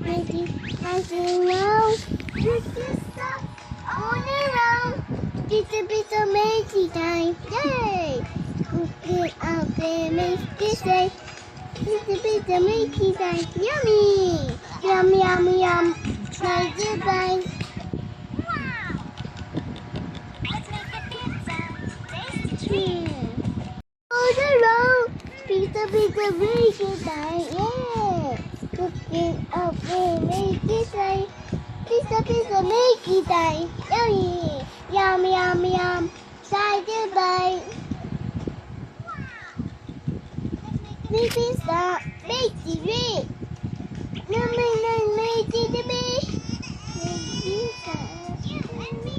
Maybe I don't know. This is the only round. It's a bit amazing time. Yay! Cooking up and make this day. It's a bit amazing time. Yummy! Yum, yum, yum. Try the bite. Wow! Let's make a pizza. Tasty. All around. Pizza, pizza, amazing time. Yeah! Cooking up and make this day. Pizza, pizza, make it time. Yummy! Yum, yum, yum. Try the bite. This is the baby red. Number nine, make it the best. You and me.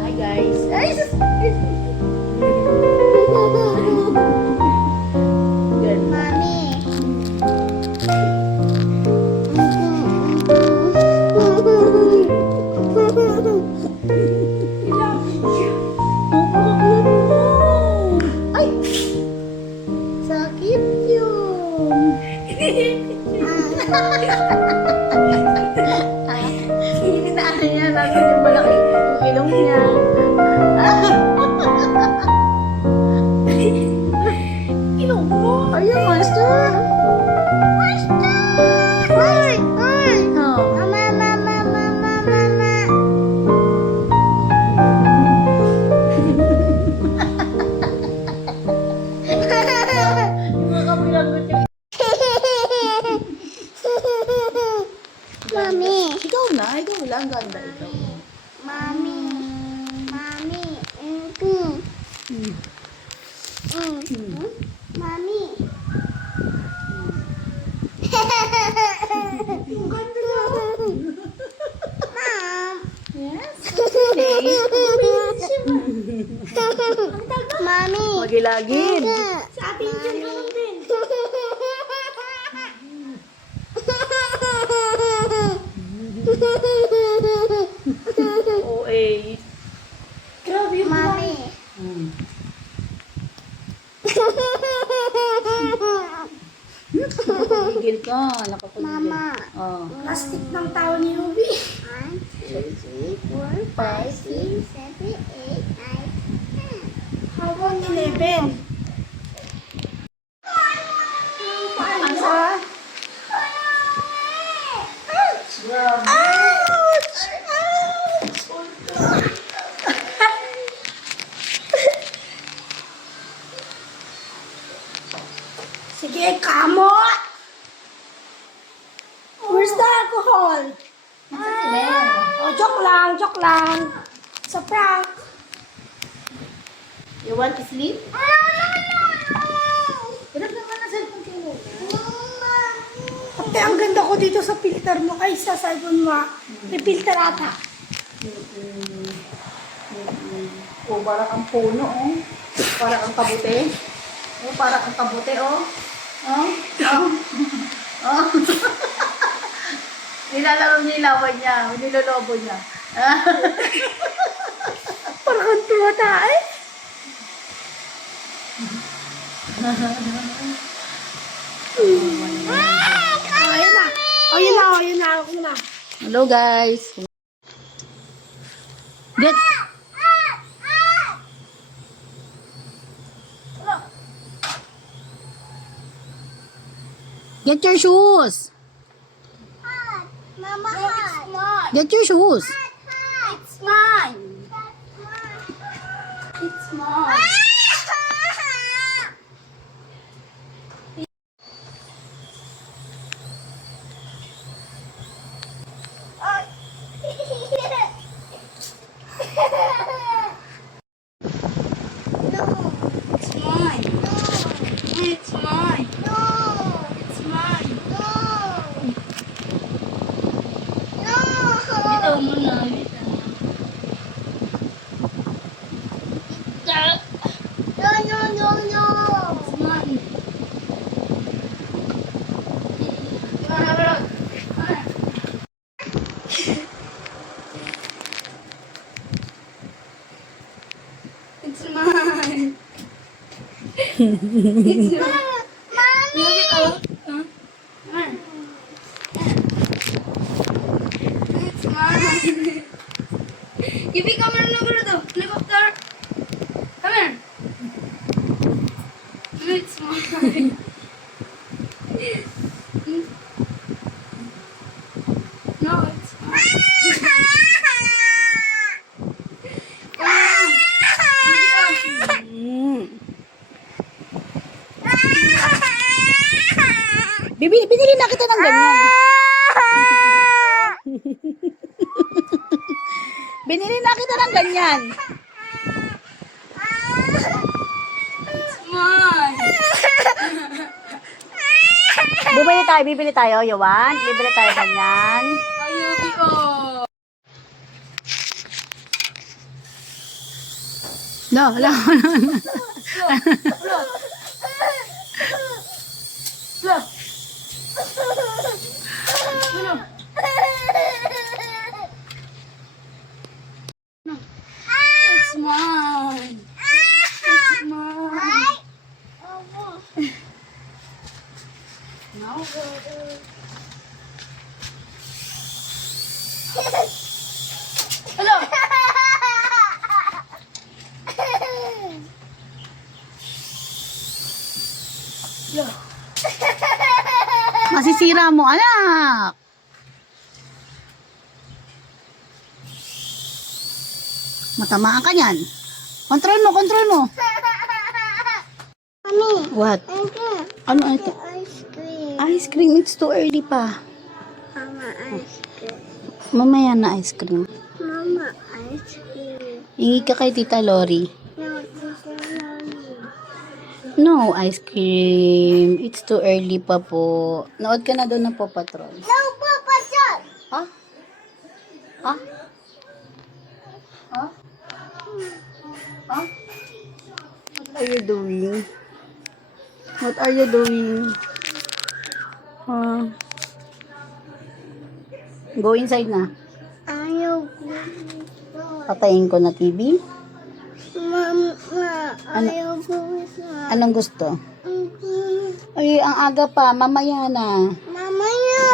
Hi guys. Good. Mommy. Ay! Sakit yun. Inaano niya, nasan yung malaki yung ilong niya. Ilong mo? Ayun, master. Hoy! Hoy! Oh. Mama, mama, mama, mama. Yung mga kapilagot niya. Mami. Ikaw na, ikaw lang. Ganda ikaw. Mami. Mami. Mami. Mom. Yes? Mami. Magilagid. Sa atin dyan ka lang din. OA. Grabe yung Mami. Nakapagigil ka. Nakapagigil. Mama. Oh. Plastic ng tao ni Ruby. 1, 2, 3, 4, 5, 6, 7, 8, 9, 10. How about 11? Ano sa? Ouch! Sige, kamot! Where's the alcohol? Oh, joke lang. Sa prank. You want to sleep? Hirap naman na cellphone kayo. Ate, ang ganda ko dito sa filter mo. Ay, sa cellphone mo. May filter ata. Oh, para kang puno, oh. Para kang kabute. Oh, para kang kabute, oh. Oh, oh. Oh. Nilalaro niya yung lawan niya. Nilolobo niya. Parang kang tumata eh. Ayun na. Hello, guys. Get. Get your shoes. Mama, it's not. Get your shoes. It's mine. It's mine. No, it's mine. No, it's mine. No, it's mine. No. No. Bitaw mo na. Bitaw. Mommy! Yubi, oh. Huh? It's mine. Yubi, come here. Look at the helicopter. Come here. It's mine. No, it's mine. Binili na kita ng ganyan. Binili na kita ng ganyan. It's mine. Bibili tayo, you want? Bibili tayo ganyan. Ay, Yubi, oh. No. Look. It's mine. It's mine. No. Hello. Masisira mo, anak. Matamaan ka niyan. Control mo. Mommy! What? Uncle! Ano ito? Ice cream. Ice cream, it's too early pa. Mama, ice cream. Mamaya na ice cream. Mama, ice cream. Hingi ka kay Tita Lori. No, this is Mommy. No ice cream. It's too early pa po. Nood ka na doon ng Paw Patrol. No, Papa John! Ha? Ha? Ha? Ha? What are you doing? What are you doing? Go inside na. Ayaw ko. Patayin ko na TV. Mama, Ano? ayaw ko. Anong gusto? Uncle. Ay, ang aga pa. Mamaya na. Mamaya!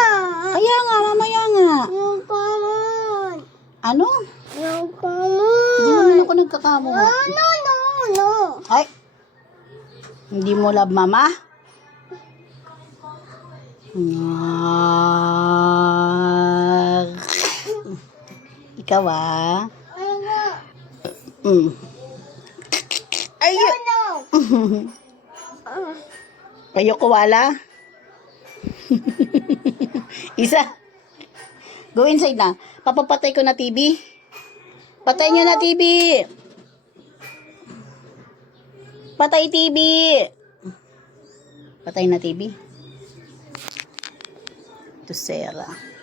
Kaya nga, mamaya nga. Yung kamot! Ano? Yung Hindi kamot! naman ako nagkakamot. No! Ay! Hindi mo love mama? Ikaw ah. Ano? Mm. Ay! No! Kayo koala? Isa. Go inside na. Papapatay ko na TV. Patay nyo na TV. Patay TV. Patay na TV. To Sarah.